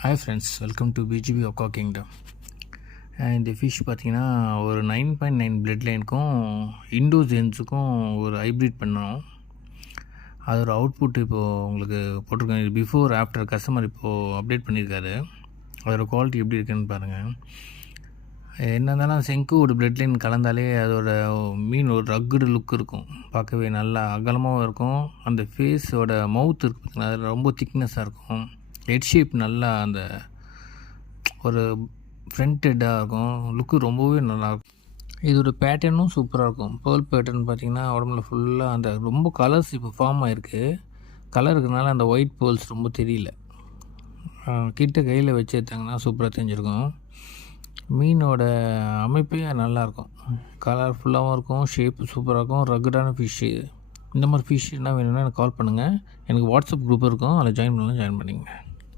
Hi friends, welcome to பிஜிபி ஒக்கா kingdom. இந்த ஃபிஷ் பார்த்திங்கன்னா ஒரு 9.9 பிளட் லைனுக்கும் இண்டோ ஜென்ஸுக்கும் ஒரு ஹைப்ரிட் பண்ணோம். அதோட அவுட்புட் இப்போது உங்களுக்கு போட்டிருக்கேன். இது பிஃபோர் ஆஃப்டர் கஸ்டமர் இப்போது அப்டேட் பண்ணியிருக்காரு. அதோட குவாலிட்டி எப்படி இருக்குன்னு பாருங்கள். என்ன இருந்தாலும் செங்கு ஒரு பிளட் லைன் கலந்தாலே அதோட மீன் ஒரு ரக்குடு லுக் இருக்கும். பார்க்கவே நல்லா அகலமாகவும் இருக்கும். அந்த ஃபேஸோட மவுத் இருக்குது பார்த்திங்கன்னா, அதில் ரொம்ப திக்னஸாக இருக்கும். ஹெட் ஷேப் நல்லா அந்த ஒரு ஃப்ரண்ட் ஹெட்டாக இருக்கும். லுக்கு ரொம்பவே நல்லாயிருக்கும். இதோட பேட்டர்னும் சூப்பராக இருக்கும். பேர்ல் பேட்டர்ன் பார்த்திங்கன்னா உடம்புல ஃபுல்லாக அந்த ரொம்ப கலர்ஸ் இப்போ ஃபார்ம் ஆகிருக்கு. கலர் இருக்கிறதுனால அந்த ஒயிட் பேர்ல்ஸ் ரொம்ப தெரியல. கிட்ட கையில் வச்சு எடுத்தாங்கன்னா சூப்பராக தெரிஞ்சிருக்கும். மீனோட அமைப்பே நல்லாயிருக்கும். கலர்ஃபுல்லாகவும் இருக்கும், ஷேப்பு சூப்பராக இருக்கும். ரக்குடான ஃபிஷ்ஷு. இந்த மாதிரி ஃபிஷ் என்ன வேணும்னா எனக்கு கால் பண்ணுங்கள். எனக்கு வாட்ஸ்அப் குரூப் இருக்கும், அதில் ஜாயின் பண்ணிங்க.